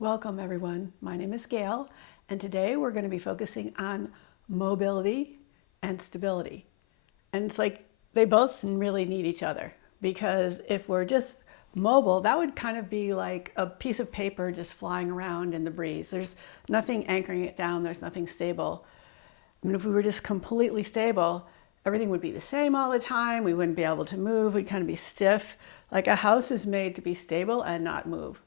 Welcome everyone. My name is Gayle, and today we're going to be focusing on mobility and stability. And it's like they both really need each other, because if we're just mobile, that would kind of be like a piece of paper just flying around in the breeze. There's nothing anchoring it down, there's nothing stable. I mean, if we were just completely stable, everything would be the same all the time. We wouldn't be able to move, we'd kind of be stiff. Like a house is made to be stable and not move.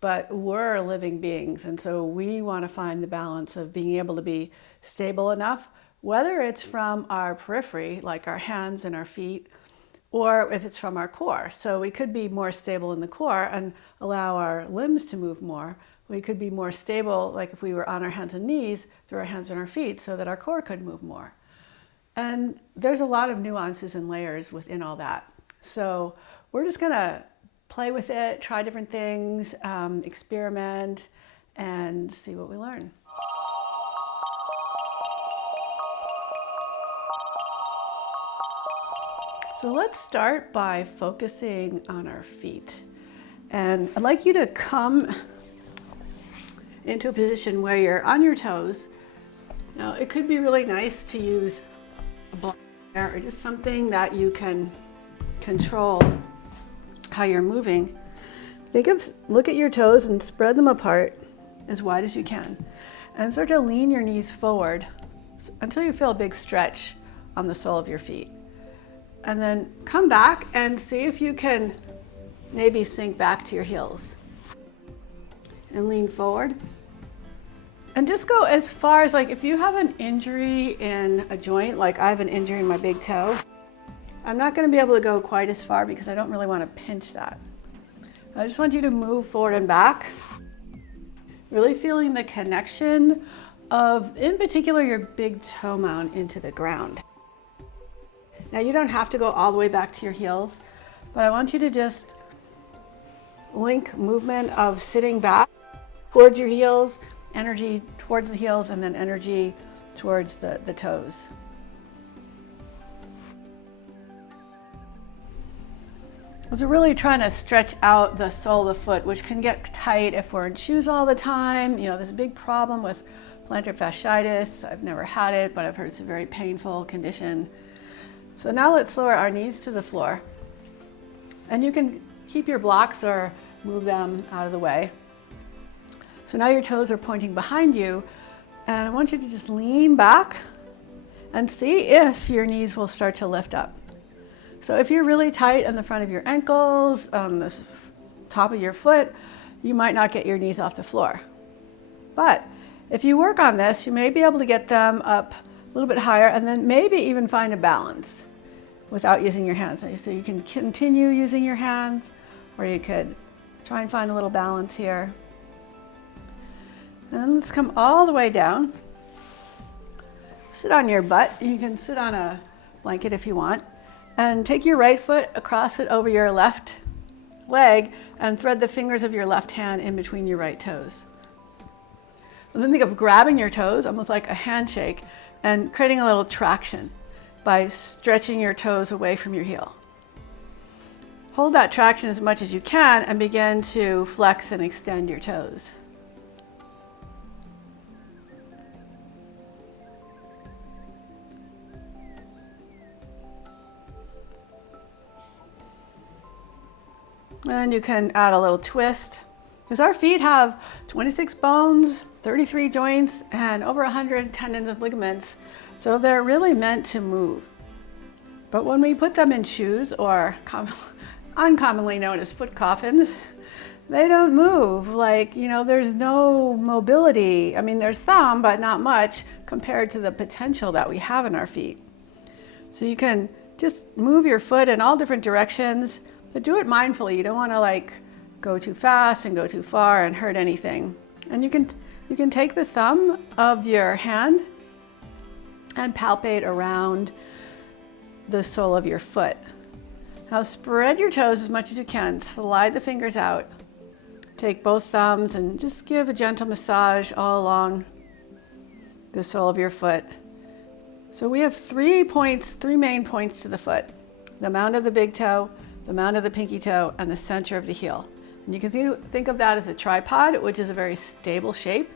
But we're living beings, and so we want to find the balance of being able to be stable enough, whether it's from our periphery, like our hands and our feet, or if it's from our core. So we could be more stable in the core and allow our limbs to move more. We could be more stable, like if we were on our hands and knees, through our hands and our feet, so that our core could move more. And there's a lot of nuances and layers within all that. So we're just gonna play with it, try different things, experiment, and see what we learn. So let's start by focusing on our feet. And I'd like you to come into a position where you're on your toes. Now, it could be really nice to use a blanket or just something that you can control how you're moving. Look at your toes and spread them apart as wide as you can, and start to lean your knees forward until you feel a big stretch on the sole of your feet. And then come back and see if you can maybe sink back to your heels and lean forward. And just go as far as, like, if you have an injury in a joint, like I have an injury in my big toe, I'm not going to be able to go quite as far because I don't really want to pinch that. I just want you to move forward and back, really feeling the connection of, in particular, your big toe mound into the ground. Now, you don't have to go all the way back to your heels, but I want you to just link movement of sitting back towards your heels, energy towards the heels, and then energy towards the toes. So we're really trying to stretch out the sole of the foot, which can get tight if we're in shoes all the time. You know, there's a big problem with plantar fasciitis. I've never had it, but I've heard it's a very painful condition. So now let's lower our knees to the floor. And you can keep your blocks or move them out of the way. So now your toes are pointing behind you, and I want you to just lean back and see if your knees will start to lift up. So if you're really tight on the front of your ankles, on the top of your foot, you might not get your knees off the floor. But if you work on this, you may be able to get them up a little bit higher, and then maybe even find a balance without using your hands. So you can continue using your hands, or you could try and find a little balance here. And let's come all the way down. Sit on your butt. You can sit on a blanket if you want. And take your right foot across it over your left leg and thread the fingers of your left hand in between your right toes. And then think of grabbing your toes, almost like a handshake, and creating a little traction by stretching your toes away from your heel. Hold that traction as much as you can and begin to flex and extend your toes. And you can add a little twist, because our feet have 26 bones, 33 joints, and over 100 tendons and ligaments. So they're really meant to move. But when we put them in shoes, or uncommonly known as foot coffins, they don't move. Like, you know, there's no mobility. I mean, there's some, but not much compared to the potential that we have in our feet. So you can just move your foot in all different directions, but do it mindfully. You don't want to like go too fast and go too far and hurt anything. And you can take the thumb of your hand and palpate around the sole of your foot. Now spread your toes as much as you can. Slide the fingers out. Take both thumbs and just give a gentle massage all along the sole of your foot. So we have 3 main points to the foot: the mound of the big toe, the mound of the pinky toe, and the center of the heel. And you can think of that as a tripod, which is a very stable shape.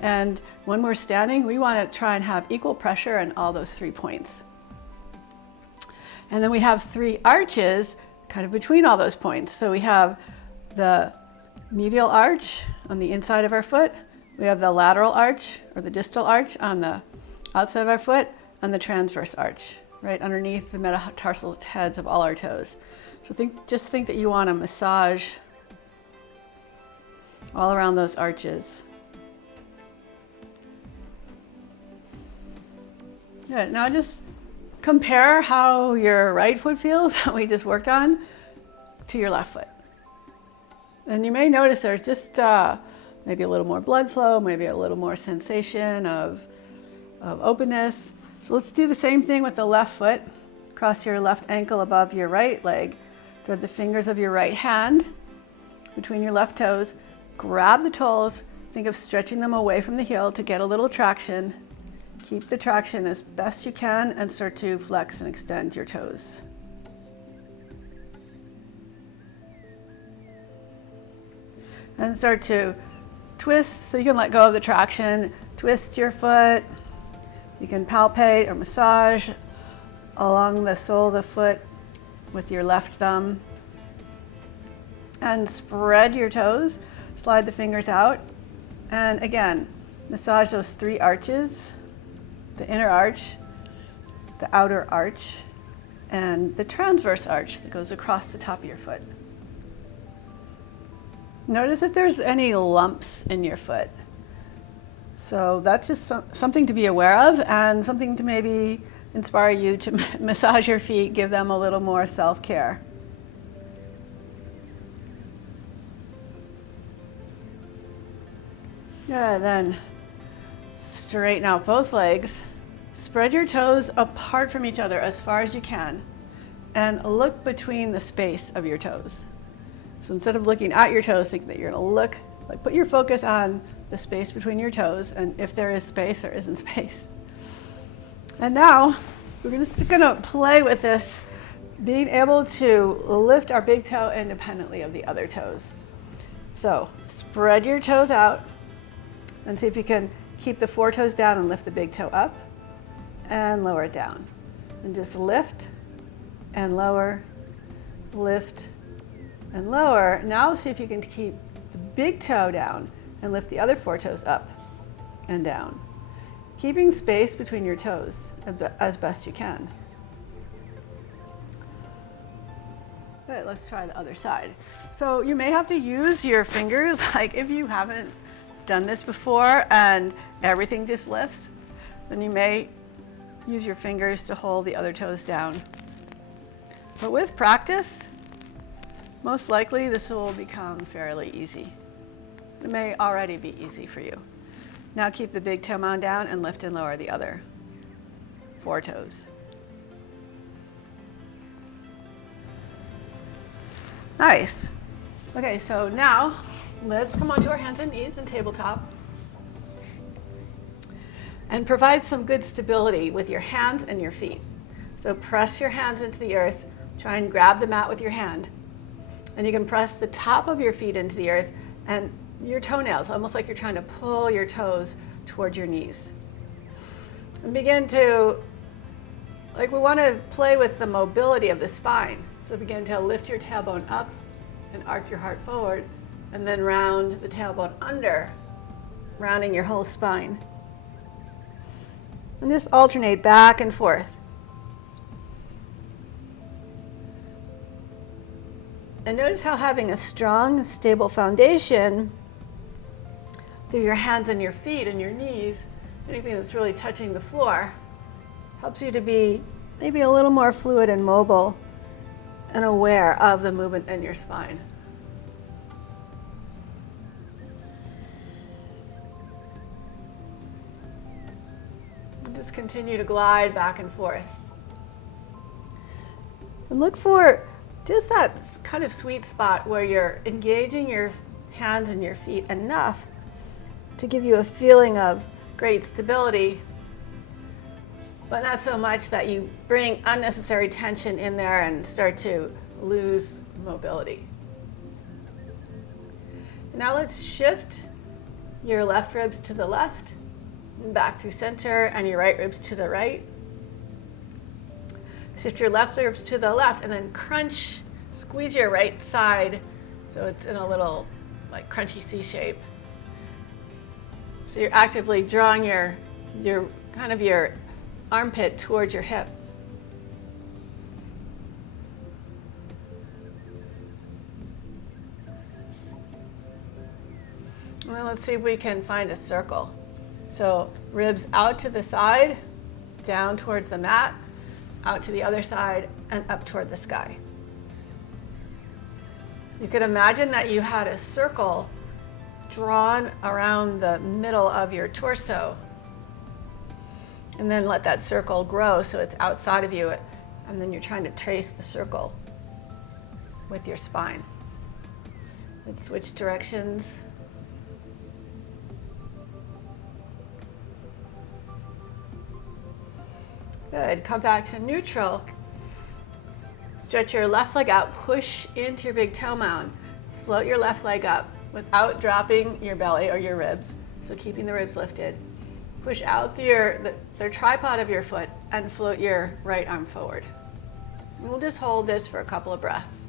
And when we're standing, we want to try and have equal pressure on all those 3 points. And then we have 3 arches kind of between all those points. So we have the medial arch on the inside of our foot. We have the lateral arch or the distal arch on the outside of our foot, and the transverse arch right underneath the metatarsal heads of all our toes. So just think that you want to massage all around those arches. Good. Now just compare how your right foot feels, that we just worked on, to your left foot. And you may notice there's just maybe a little more blood flow, maybe a little more sensation of openness. So let's do the same thing with the left foot. Cross your left ankle above your right leg. Thread the fingers of your right hand between your left toes. Grab the toes. Think of stretching them away from the heel to get a little traction. Keep the traction as best you can and start to flex and extend your toes. And start to twist so you can let go of the traction. Twist your foot. You can palpate or massage along the sole of the foot with your left thumb. And spread your toes. Slide the fingers out. And again, massage those 3 arches. The inner arch, the outer arch, and the transverse arch that goes across the top of your foot. Notice if there's any lumps in your foot. So that's just something to be aware of, and something to maybe inspire you to massage your feet, give them a little more self-care. Yeah, then straighten out both legs. Spread your toes apart from each other as far as you can, and look between the space of your toes. So instead of looking at your toes, think that you're going to look, like put your focus on the space between your toes, and if there is space or isn't space. And now we're just going to play with this, being able to lift our big toe independently of the other toes. So spread your toes out and see if you can keep the 4 toes down and lift the big toe up and lower it down. And just lift and lower, lift and lower. Now see if you can keep the big toe down and lift the other 4 toes up and down. Keeping space between your toes as best you can. Good, let's try the other side. So you may have to use your fingers, like if you haven't done this before and everything just lifts, then you may use your fingers to hold the other toes down. But with practice, most likely this will become fairly easy. It may already be easy for you. Now keep the big toe mound down and lift and lower the other 4 toes. Nice. Okay, so now let's come onto our hands and knees and tabletop. And provide some good stability with your hands and your feet. So press your hands into the earth. Try and grab the mat with your hand. And you can press the top of your feet into the earth and your toenails, almost like you're trying to pull your toes toward your knees. And begin to, like we want to play with the mobility of the spine. So begin to lift your tailbone up and arc your heart forward, and then round the tailbone under, rounding your whole spine. And just alternate back and forth. And notice how having a strong, stable foundation through your hands and your feet and your knees, anything that's really touching the floor, helps you to be maybe a little more fluid and mobile and aware of the movement in your spine. Just continue to glide back and forth. And look for just that kind of sweet spot where you're engaging your hands and your feet enough to give you a feeling of great stability, but not so much that you bring unnecessary tension in there and start to lose mobility. Now let's shift your left ribs to the left, and back through center, and your right ribs to the right. Shift your left ribs to the left, and then crunch, squeeze your right side so it's in a little like crunchy C shape. So you're actively drawing your kind of your armpit towards your hip. Well, let's see if we can find a circle. So ribs out to the side, down towards the mat, out to the other side, and up toward the sky. You could imagine that you had a circle drawn around the middle of your torso, and then let that circle grow so it's outside of you, and then you're trying to trace the circle with your spine. Let's switch directions. Good, come back to neutral. Stretch your left leg out, push into your big toe mound. Float your left leg up without dropping your belly or your ribs, so keeping the ribs lifted. Push out the tripod of your foot and float your right arm forward. And we'll just hold this for a couple of breaths.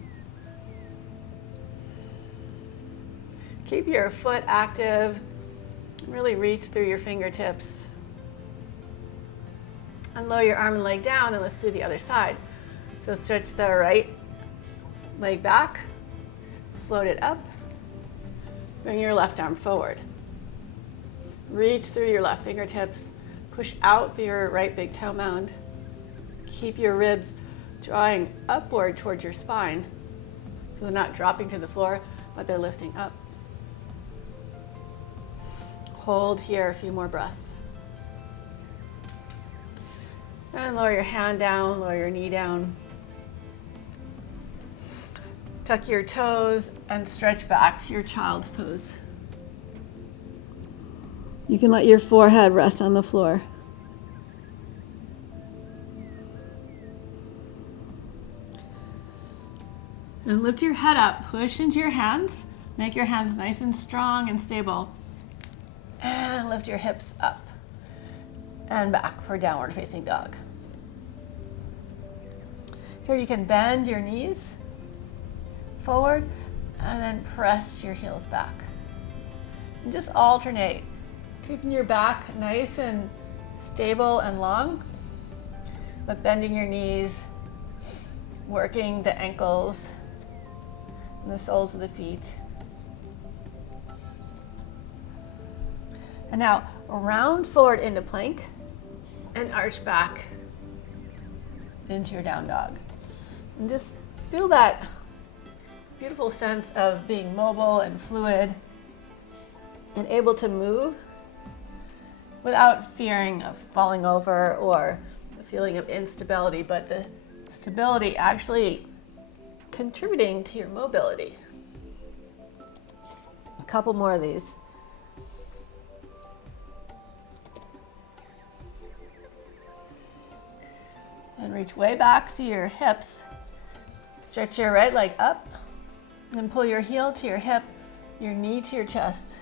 Keep your foot active, really reach through your fingertips. And lower your arm and leg down, and let's do the other side. So stretch the right leg back, float it up, bring your left arm forward. Reach through your left fingertips, push out through your right big toe mound. Keep your ribs drawing upward towards your spine, so they're not dropping to the floor, but they're lifting up. Hold here a few more breaths. And lower your hand down, lower your knee down. Tuck your toes and stretch back to your child's pose. You can let your forehead rest on the floor. And lift your head up, push into your hands. Make your hands nice and strong and stable. And lift your hips up and back for downward facing dog. Here you can bend your knees forward and then press your heels back. And just alternate, keeping your back nice and stable and long, but bending your knees, working the ankles and the soles of the feet. And now round forward into plank and arch back into your down dog. And just feel that beautiful sense of being mobile and fluid and able to move without fearing of falling over or a feeling of instability, but the stability actually contributing to your mobility. A couple more of these. And reach way back through your hips. Stretch your right leg up, and pull your heel to your hip, your knee to your chest,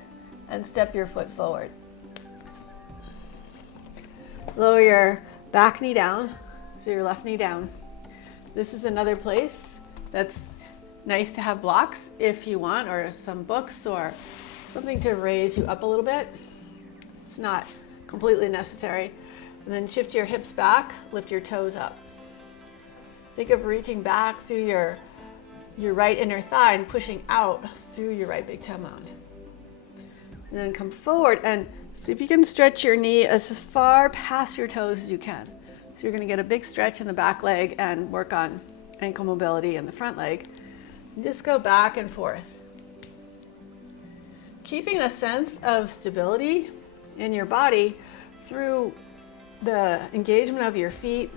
and step your foot forward. Lower your back knee down, so your left knee down. This is another place that's nice to have blocks if you want, or some books or something to raise you up a little bit. It's not completely necessary. And then shift your hips back, lift your toes up. Think of reaching back through your right inner thigh and pushing out through your right big toe mound. And then come forward and see if you can stretch your knee as far past your toes as you can. So you're gonna get a big stretch in the back leg and work on ankle mobility in the front leg. And just go back and forth. Keeping a sense of stability in your body through the engagement of your feet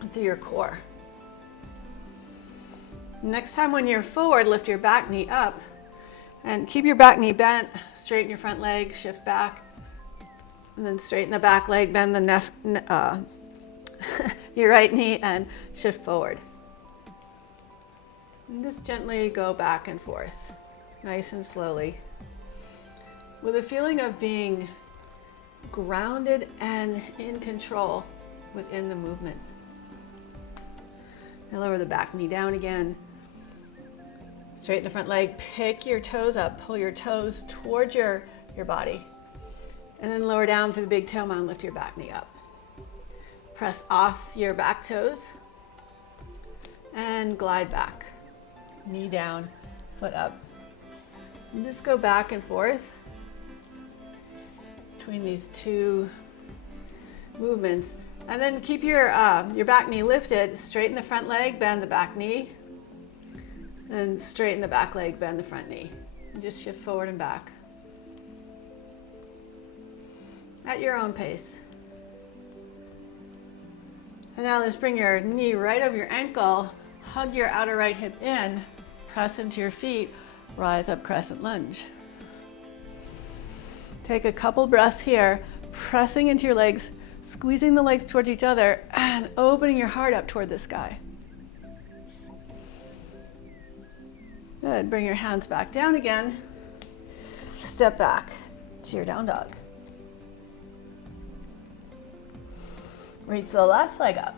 and through your core. Next time when you're forward, lift your back knee up and keep your back knee bent, straighten your front leg, shift back, and then straighten the back leg, bend the your right knee and shift forward. And just gently go back and forth. nice and slowly, with a feeling of being grounded and in control within the movement. Now lower the back knee down again. Straighten the front leg, pick your toes up, pull your toes towards your body. And then lower down through the big toe mound, lift your back knee up. Press off your back toes and glide back. Knee down, foot up. And just go back and forth between these two movements. And then keep your back knee lifted, straighten the front leg, bend the back knee, and straighten the back leg, bend the front knee. And just shift forward and back at your own pace. And now let's bring your knee right over your ankle, hug your outer right hip in, press into your feet, rise up, crescent lunge. Take a couple breaths here, pressing into your legs, squeezing the legs towards each other, and opening your heart up toward the sky. Good, bring your hands back down again. Step back to your down dog. Reach the left leg up.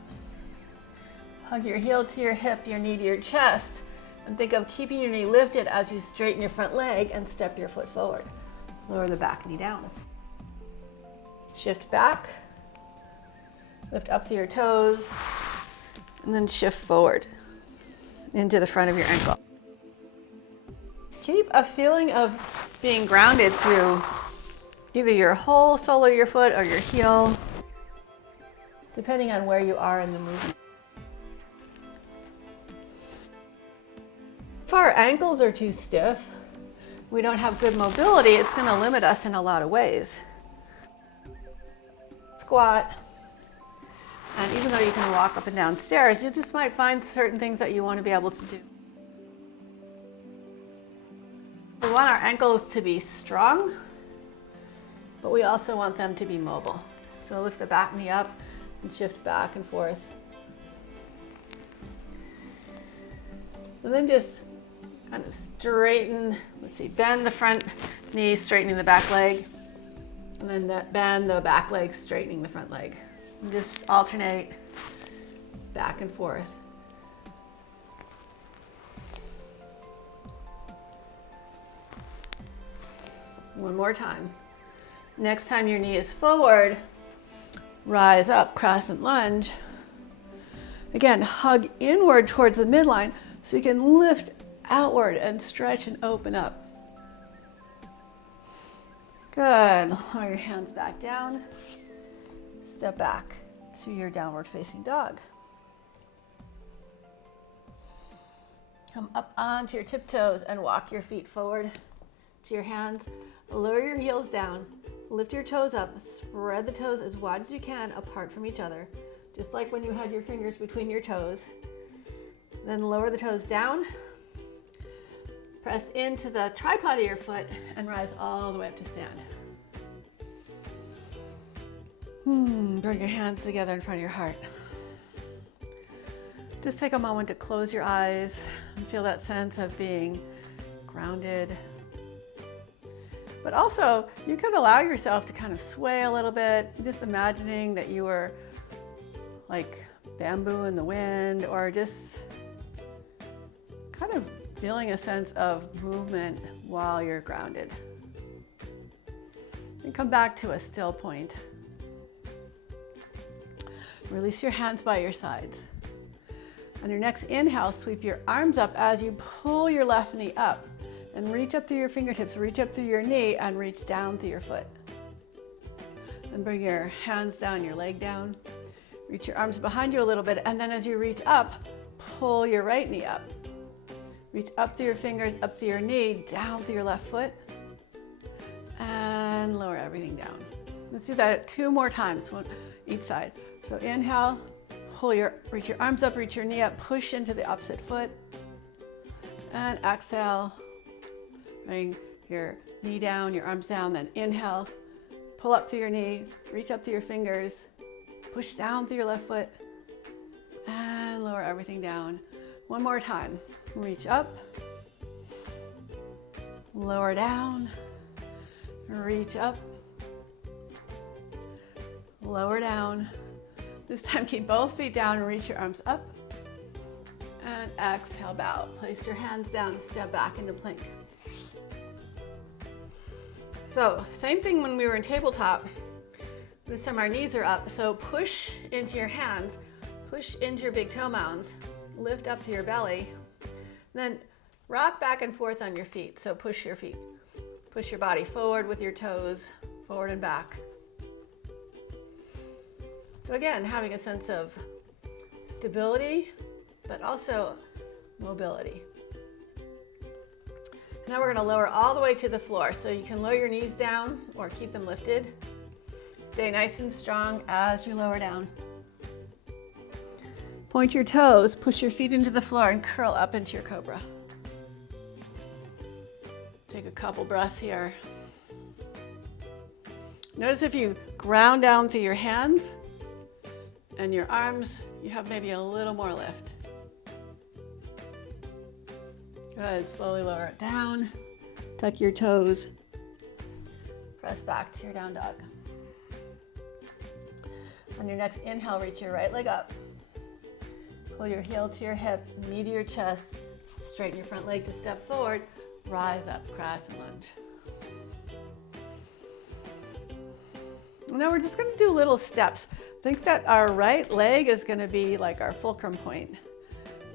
Hug your heel to your hip, your knee to your chest, and think of keeping your knee lifted as you straighten your front leg and step your foot forward. Lower the back knee down. Shift back, lift up through your toes, and then shift forward into the front of your ankle. Keep a feeling of being grounded through either your whole sole of your foot or your heel, depending on where you are in the movement. If our ankles are too stiff, we don't have good mobility, it's going to limit us in a lot of ways. Squat, and even though you can walk up and down stairs, you just might find certain things that you want to be able to do. We want our ankles to be strong, but we also want them to be mobile. So lift the back knee up and shift back and forth. And then just kind of straighten, bend the front knee, straightening the back leg, and then bend the back leg, straightening the front leg. And just alternate back and forth. One more time. Next time your knee is forward, rise up, crescent lunge. Again, hug inward towards the midline so you can lift outward and stretch and open up. Good. Lower your hands back down. Step back to your downward facing dog. Come up onto your tiptoes and walk your feet forward to your hands. Lower your heels down. Lift your toes up. Spread the toes as wide as you can apart from each other, just like when you had your fingers between your toes. Then lower the toes down. Press into the tripod of your foot and rise all the way up to stand. Bring your hands together in front of your heart. Just take a moment to close your eyes and feel that sense of being grounded. But also, you could allow yourself to kind of sway a little bit, just imagining that you were like bamboo in the wind, or just kind of feeling a sense of movement while you're grounded. And come back to a still point. Release your hands by your sides. On your next inhale, sweep your arms up as you pull your left knee up. And reach up through your fingertips, reach up through your knee, and reach down through your foot. And bring your hands down, your leg down. Reach your arms behind you a little bit, and then as you reach up, pull your right knee up. Reach up through your fingers, up through your knee, down through your left foot, and lower everything down. Let's do that 2 more times, one each side. So inhale, reach your arms up, reach your knee up, push into the opposite foot, and exhale. Bring your knee down, your arms down, then inhale, pull up through your knee, reach up through your fingers, push down through your left foot, and lower everything down. One more time. Reach up, lower down, reach up, lower down. This time keep both feet down and reach your arms up. And exhale, bow. Place your hands down, step back into plank. So same thing when we were in tabletop. This time our knees are up, so push into your hands, push into your big toe mounds, lift up to your belly, then rock back and forth on your feet. So push your feet, push your body forward with your toes, forward and back. So again, having a sense of stability, but also mobility. Now we're going to lower all the way to the floor. So you can lower your knees down or keep them lifted. Stay nice and strong as you lower down. Point your toes, push your feet into the floor and curl up into your cobra. Take a couple breaths here. Notice if you ground down through your hands and your arms, you have maybe a little more lift. Good, slowly lower it down. Tuck your toes. Press back to your down dog. On your next inhale, reach your right leg up. Pull your heel to your hip, knee to your chest. Straighten your front leg to step forward. Rise up, crescent lunge. Now we're just going to do little steps. Think that our right leg is going to be like our fulcrum point.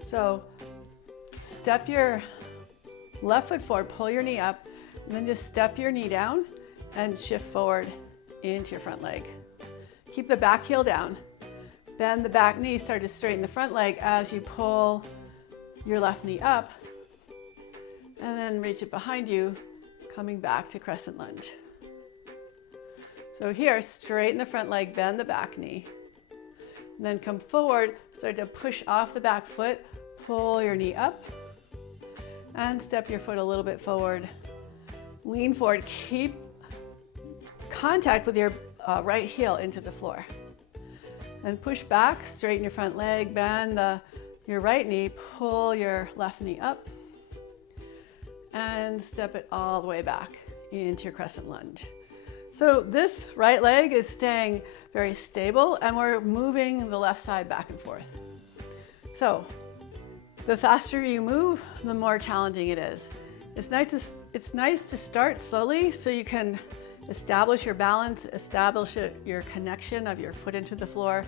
So step your left foot forward, pull your knee up, and then just step your knee down and shift forward into your front leg. Keep the back heel down. Bend the back knee, start to straighten the front leg as you pull your left knee up, and then reach it behind you, coming back to crescent lunge. So here, straighten the front leg, bend the back knee, and then come forward, start to push off the back foot, pull your knee up, and step your foot a little bit forward. Lean forward, keep contact with your right heel into the floor. Then push back, straighten your front leg, bend your right knee, pull your left knee up, and step it all the way back into your crescent lunge. So this right leg is staying very stable, and we're moving the left side back and forth. So the faster you move, the more challenging it is. It's nice to start slowly so you can establish your balance, establish your connection of your foot into the floor,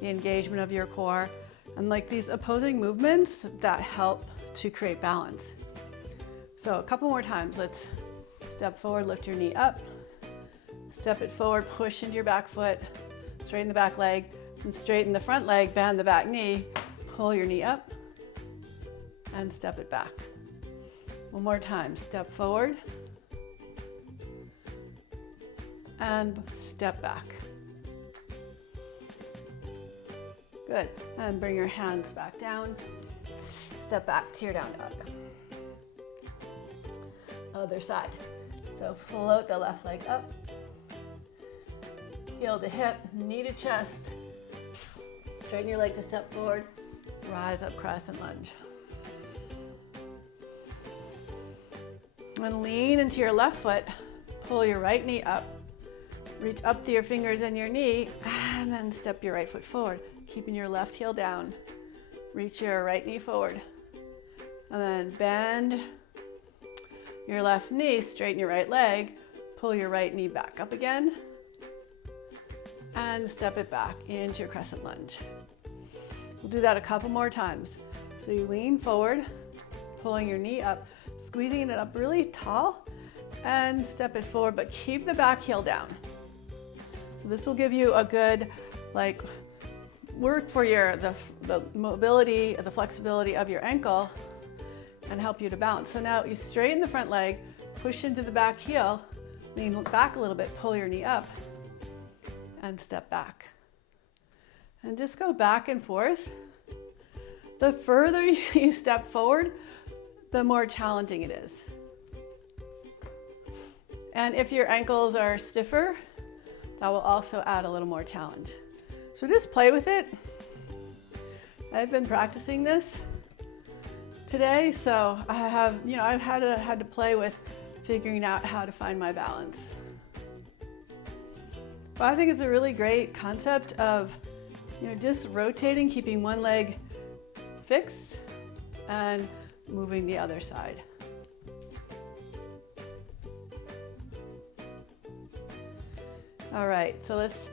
the engagement of your core, and like these opposing movements that help to create balance. So a couple more times. Let's step forward, lift your knee up, step it forward, push into your back foot, straighten the back leg, and straighten the front leg, bend the back knee, pull your knee up, and step it back. One more time. Step forward, and step back. Good. And bring your hands back down. Step back to your down dog. Other side. So float the left leg up. Heel to hip, knee to chest. Straighten your leg to step forward. Rise up, crescent lunge. And lean into your left foot. Pull your right knee up. Reach up to your fingers and your knee, and then step your right foot forward, keeping your left heel down. Reach your right knee forward, and then bend your left knee, straighten your right leg, pull your right knee back up again, and step it back into your crescent lunge. We'll do that a couple more times. So you lean forward, pulling your knee up, squeezing it up really tall, and step it forward, but keep the back heel down. So this will give you a good work for the mobility, the flexibility of your ankle, and help you to balance. So now you straighten the front leg, push into the back heel, lean back a little bit, pull your knee up, and step back. And just go back and forth. The further you step forward, the more challenging it is. And if your ankles are stiffer, that will also add a little more challenge. So just play with it. I've been practicing this today, so I've had to play with figuring out how to find my balance. But I think it's a really great concept of, just rotating, keeping one leg fixed and moving the other side. All right, so let's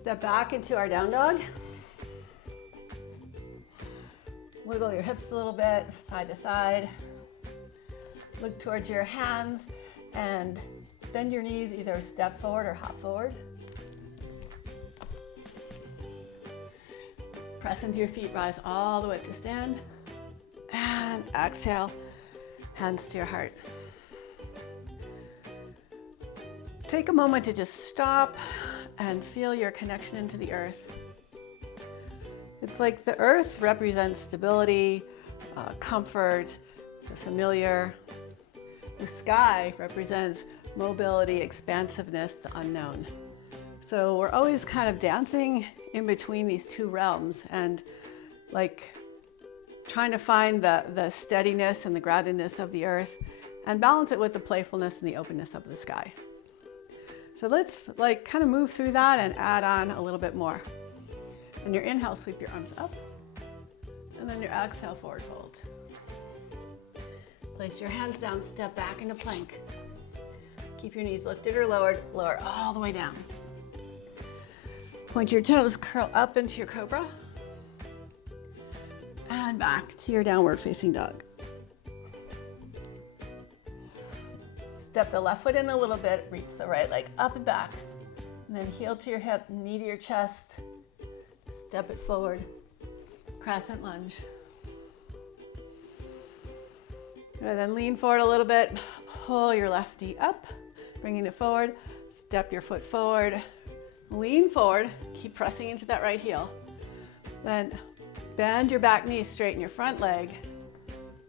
step back into our down dog. Wiggle your hips a little bit, side to side. Look towards your hands and bend your knees, either step forward or hop forward. Press into your feet, rise all the way up to stand. And exhale, hands to your heart. Take a moment to just stop and feel your connection into the earth. It's like the earth represents stability, comfort, the familiar. The sky represents mobility, expansiveness, the unknown. So we're always kind of dancing in between these two realms and like trying to find the steadiness and the groundedness of the earth and balance it with the playfulness and the openness of the sky. So let's kind of move through that and add on a little bit more. On your inhale, sweep your arms up, and then your exhale, forward fold. Place your hands down, step back into plank. Keep your knees lifted or lowered, lower all the way down. Point your toes, curl up into your cobra, and back to your downward facing dog. Step the left foot in a little bit, reach the right leg up and back, and then heel to your hip, knee to your chest. Step it forward, crescent lunge. And then lean forward a little bit, pull your left knee up, bringing it forward, step your foot forward, lean forward, keep pressing into that right heel. Then bend your back knee, straighten your front leg,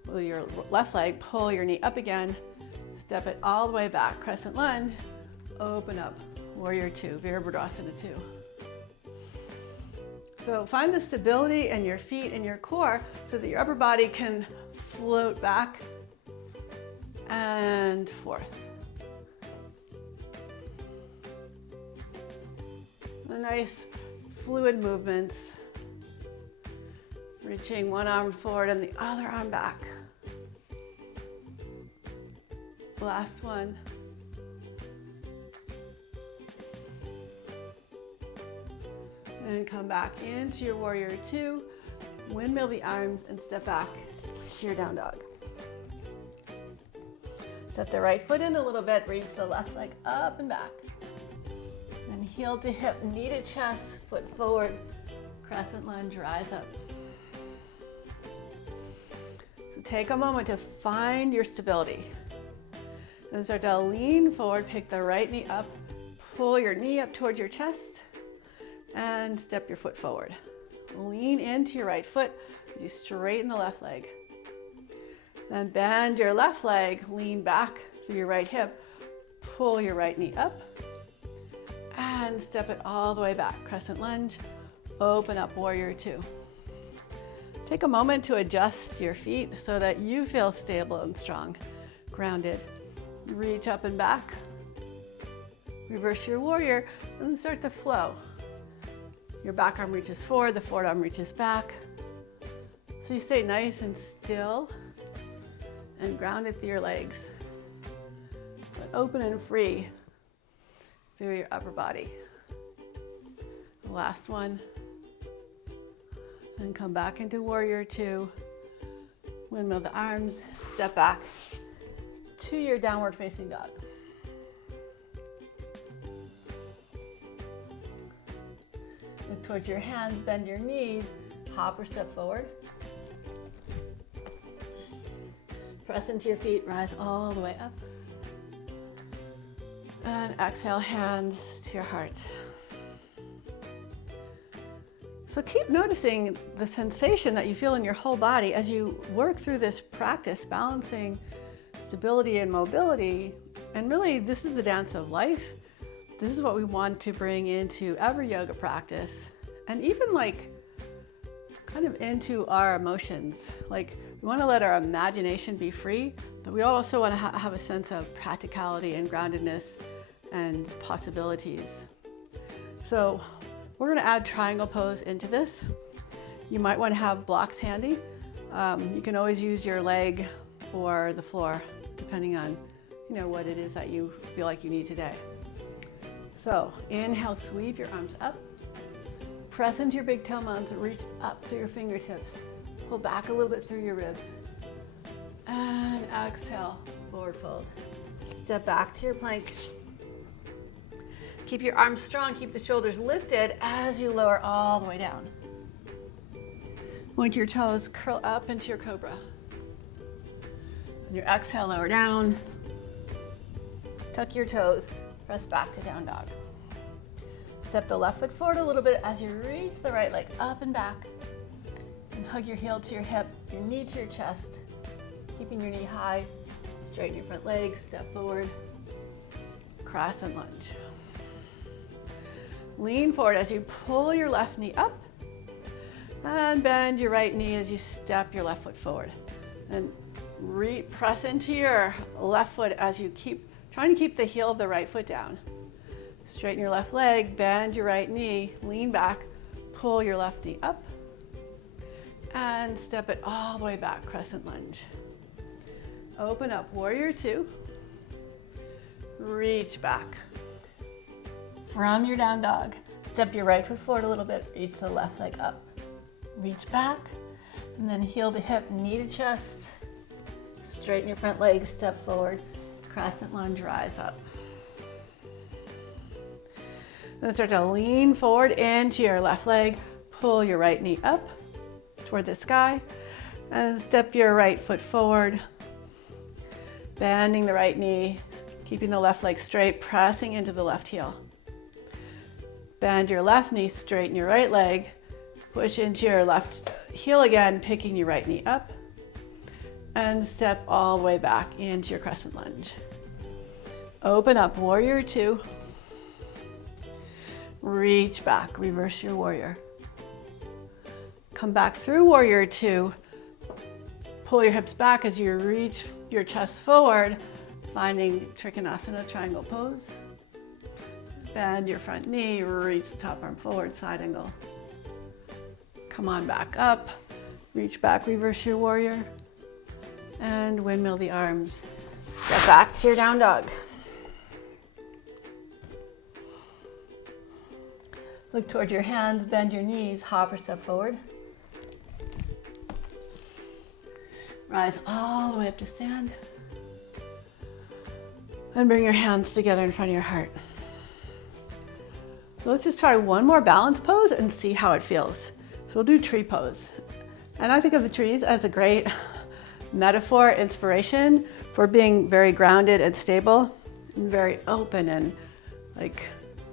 with your left leg, pull your knee up again, step it all the way back, crescent lunge, open up, warrior two, Virabhadrasana 2. So find the stability in your feet and your core so that your upper body can float back and forth. A nice fluid movements, reaching one arm forward and the other arm back. Last one. And come back into your warrior two, windmill the arms and step back to your down dog. Step the right foot in a little bit, reach the left leg up and back. Then heel to hip, knee to chest, foot forward, crescent lunge, rise up. So take a moment to find your stability. Then start to lean forward, pick the right knee up, pull your knee up towards your chest, and step your foot forward. Lean into your right foot as you straighten the left leg. Then bend your left leg, lean back through your right hip, pull your right knee up, and step it all the way back. Crescent lunge, open up, warrior two. Take a moment to adjust your feet so that you feel stable and strong, grounded. Reach up and back. Reverse your warrior and start the flow. Your back arm reaches forward, the forward arm reaches back. So you stay nice and still and grounded through your legs, but open and free through your upper body. The last one. And come back into warrior two. Windmill the arms, step back to your downward facing dog. Look towards your hands, bend your knees, hop or step forward. Press into your feet, rise all the way up. And exhale, hands to your heart. So keep noticing the sensation that you feel in your whole body as you work through this practice, balancing stability and mobility. And really, this is the dance of life. This is what we want to bring into every yoga practice, and even kind of into our emotions. We want to let our imagination be free, but we also want to have a sense of practicality and groundedness and possibilities. So we're going to add triangle pose into this. You might want to have blocks handy. You can always use your leg or the floor, depending on what it is that you feel like you need today. So inhale, sweep your arms up. Press into your big toe mounds, reach up through your fingertips. Pull back a little bit through your ribs. And exhale, forward fold. Step back to your plank. Keep your arms strong, keep the shoulders lifted as you lower all the way down. Point your toes, curl up into your cobra. On your exhale, lower down. Tuck your toes, press back to down dog. Step the left foot forward a little bit as you reach the right leg up and back. And hug your heel to your hip, your knee to your chest. Keeping your knee high, straighten your front leg, step forward, crescent lunge. Lean forward as you pull your left knee up and bend your right knee as you step your left foot forward. And press into your left foot as you trying to keep the heel of the right foot down. Straighten your left leg, bend your right knee, lean back, pull your left knee up, and step it all the way back, crescent lunge. Open up, warrior two. Reach back. From your down dog, step your right foot forward a little bit, reach the left leg up. Reach back, and then heel to hip, knee to chest. Straighten your front leg, step forward, crescent lunge, rise up. Then start to lean forward into your left leg, pull your right knee up toward the sky, and step your right foot forward, bending the right knee, keeping the left leg straight, pressing into the left heel. Bend your left knee, straighten your right leg, push into your left heel again, picking your right knee up, and step all the way back into your crescent lunge. Open up, warrior two. Reach back, reverse your warrior. Come back through warrior two. Pull your hips back as you reach your chest forward, finding Trikonasana, triangle pose. Bend your front knee, reach the top arm forward, side angle. Come on back up, reach back, reverse your warrior, and windmill the arms. Step back to your down dog. Look toward your hands, bend your knees, hop or step forward. Rise all the way up to stand. And bring your hands together in front of your heart. So let's just try one more balance pose and see how it feels. So we'll do tree pose. And I think of the trees as a great metaphor, inspiration for being very grounded and stable and very open and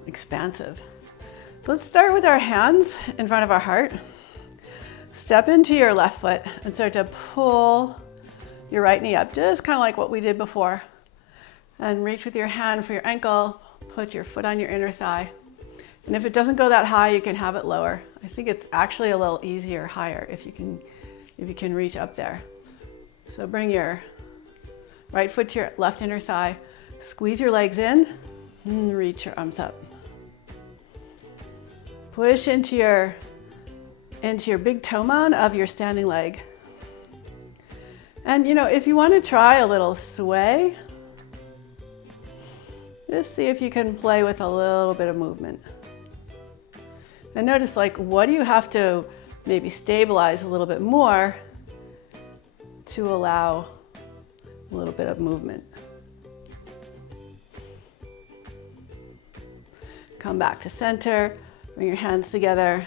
expansive. Let's start with our hands in front of our heart. Step into your left foot and start to pull your right knee up, just kind of like what we did before. And reach with your hand for your ankle, put your foot on your inner thigh. And if it doesn't go that high, you can have it lower. I think it's actually a little easier higher if you can reach up there. So bring your right foot to your left inner thigh, squeeze your legs in, and reach your arms up. Push into your big toe mound of your standing leg. And if you want to try a little sway, just see if you can play with a little bit of movement. And notice what do you have to maybe stabilize a little bit more to allow a little bit of movement. Come back to center. Bring your hands together,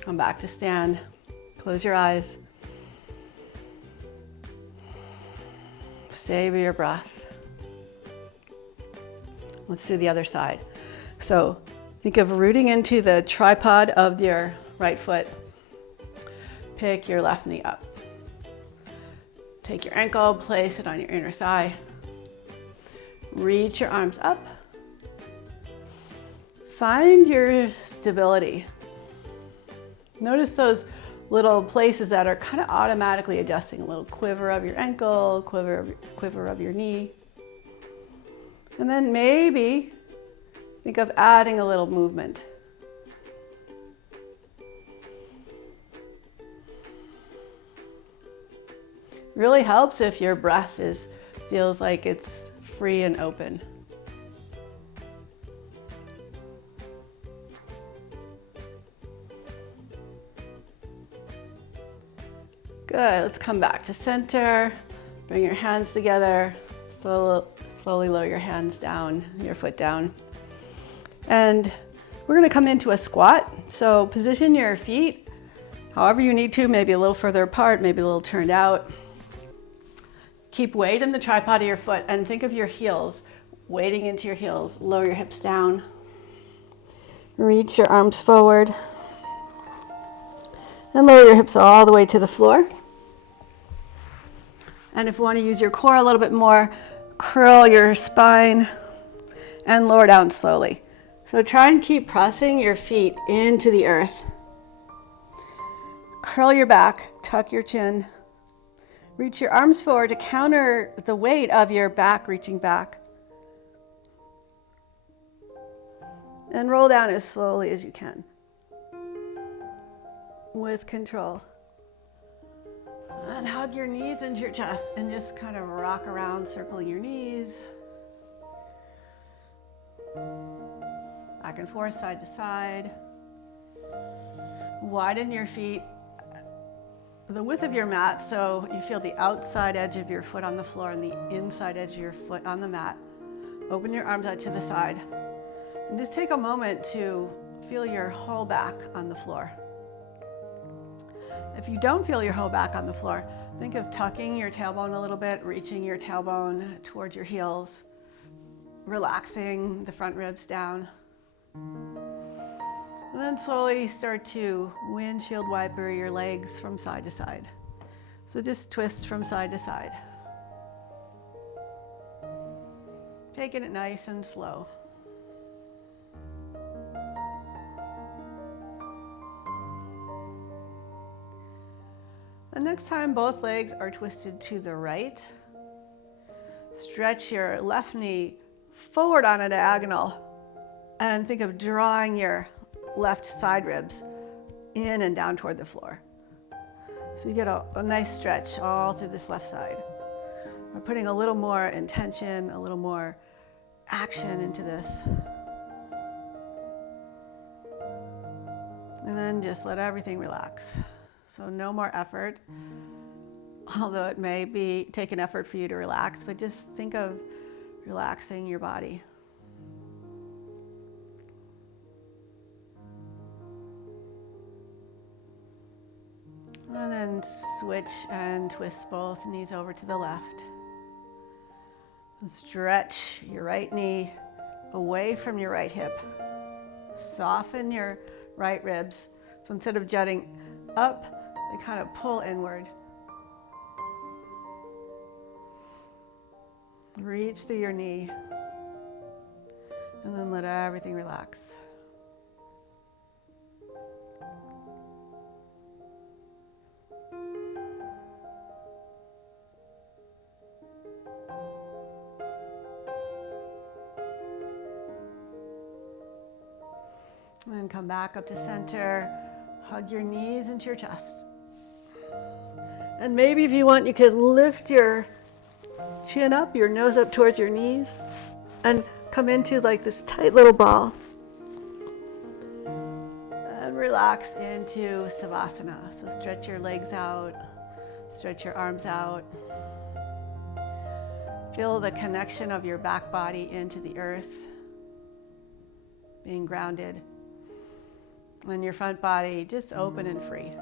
come back to stand, close your eyes. Savor your breath. Let's do the other side. So think of rooting into the tripod of your right foot. Pick your left knee up. Take your ankle, place it on your inner thigh. Reach your arms up. Find your stability. Notice those little places that are kind of automatically adjusting, a little quiver of your ankle, quiver of your knee. And then maybe think of adding a little movement. Really helps if your breath feels like it's free and open. Good, let's come back to center. Bring your hands together. Slowly lower your hands down, your foot down. And we're gonna come into a squat. So position your feet however you need to, maybe a little further apart, maybe a little turned out. Keep weight in the tripod of your foot and think of your heels, weighting into your heels. Lower your hips down. Reach your arms forward. And lower your hips all the way to the floor. And if you want to use your core a little bit more, curl your spine and lower down slowly. So try and keep pressing your feet into the earth. Curl your back, tuck your chin. Reach your arms forward to counter the weight of your back reaching back. And roll down as slowly as you can. With control. And hug your knees into your chest and just kind of rock around, circling your knees. Back and forth, side to side. Widen your feet the width of your mat so you feel the outside edge of your foot on the floor and the inside edge of your foot on the mat. Open your arms out to the side. And just take a moment to feel your whole back on the floor. If you don't feel your whole back on the floor, think of tucking your tailbone a little bit, reaching your tailbone towards your heels, relaxing the front ribs down. And then slowly start to windshield wiper your legs from side to side. So just twist from side to side. Taking it nice and slow. The next time both legs are twisted to the right, stretch your left knee forward on a diagonal and think of drawing your left side ribs in and down toward the floor. So you get a nice stretch all through this left side. We're putting a little more intention, a little more action into this. And then just let everything relax. So no more effort, although it may take an effort for you to relax, but just think of relaxing your body. And then switch and twist both knees over to the left. And stretch your right knee away from your right hip. Soften your right ribs. So instead of jutting up, they kind of pull inward. Reach through your knee. And then let everything relax. And then come back up to center. Hug your knees into your chest. And maybe if you want, you could lift your chin up, your nose up towards your knees, and come into like this tight little ball. And relax into Savasana. So stretch your legs out, stretch your arms out. Feel the connection of your back body into the earth, being grounded. And your front body just open and free.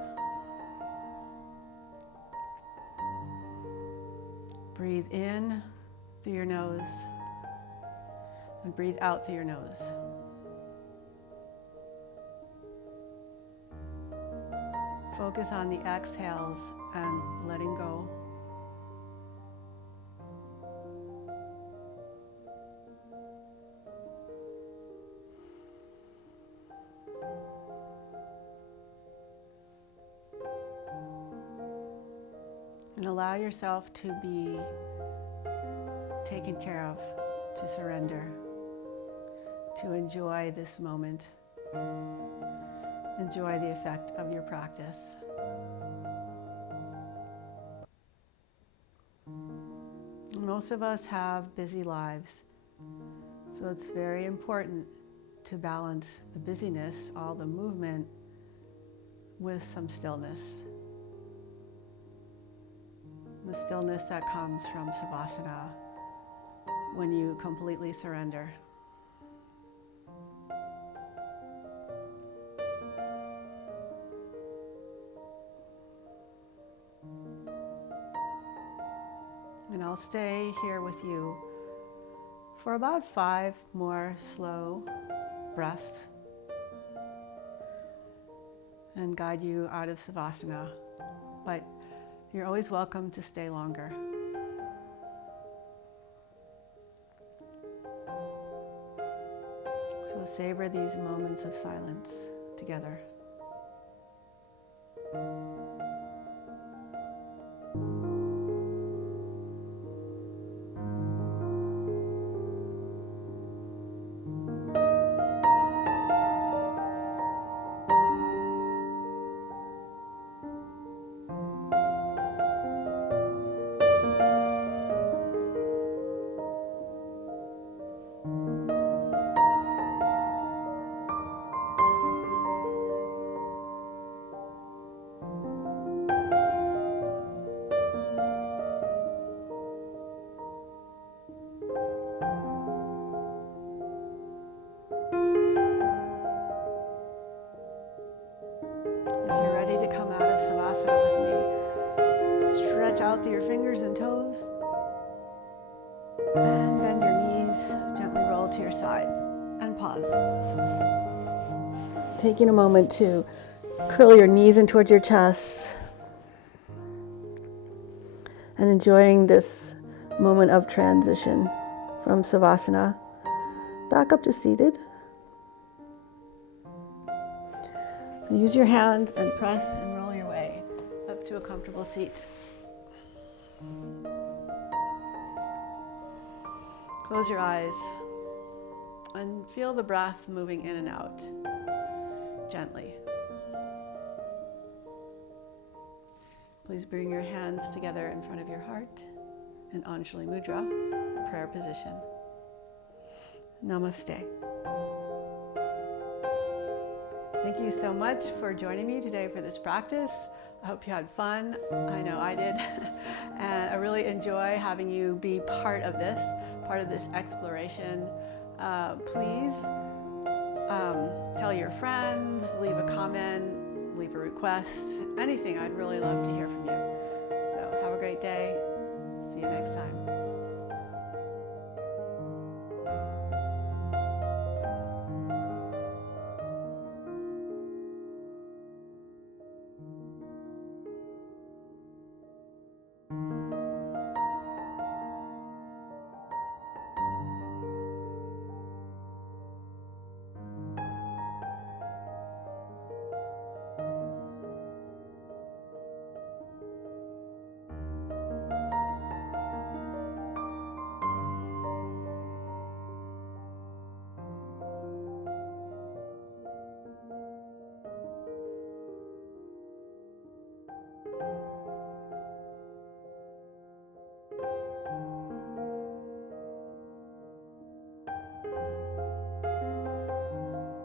Breathe in through your nose and breathe out through your nose. Focus on the exhales and letting go. and allow yourself to be taken care of, to surrender, to enjoy this moment, enjoy the effect of your practice. Most of us have busy lives, so it's very important to balance the busyness, all the movement, with some stillness. The stillness that comes from Savasana when you completely surrender. And I'll stay here with you for about 5 more slow breaths and guide you out of Savasana. But you're always welcome to stay longer. So savor these moments of silence together. Out your fingers and toes, and bend your knees, gently roll to your side, and pause. Taking a moment to curl your knees in towards your chest, and enjoying this moment of transition from Savasana back up to seated. So use your hands and press and roll your way up to a comfortable seat. Close your eyes and feel the breath moving in and out gently. Please bring your hands together in front of your heart in Anjali Mudra, prayer position. Namaste. Thank you so much for joining me today for this practice. I hope you had fun. I know I did. And I really enjoy having you be part of this exploration. Please tell your friends, leave a comment, leave a request, anything. I'd really love to hear from you. So have a great day.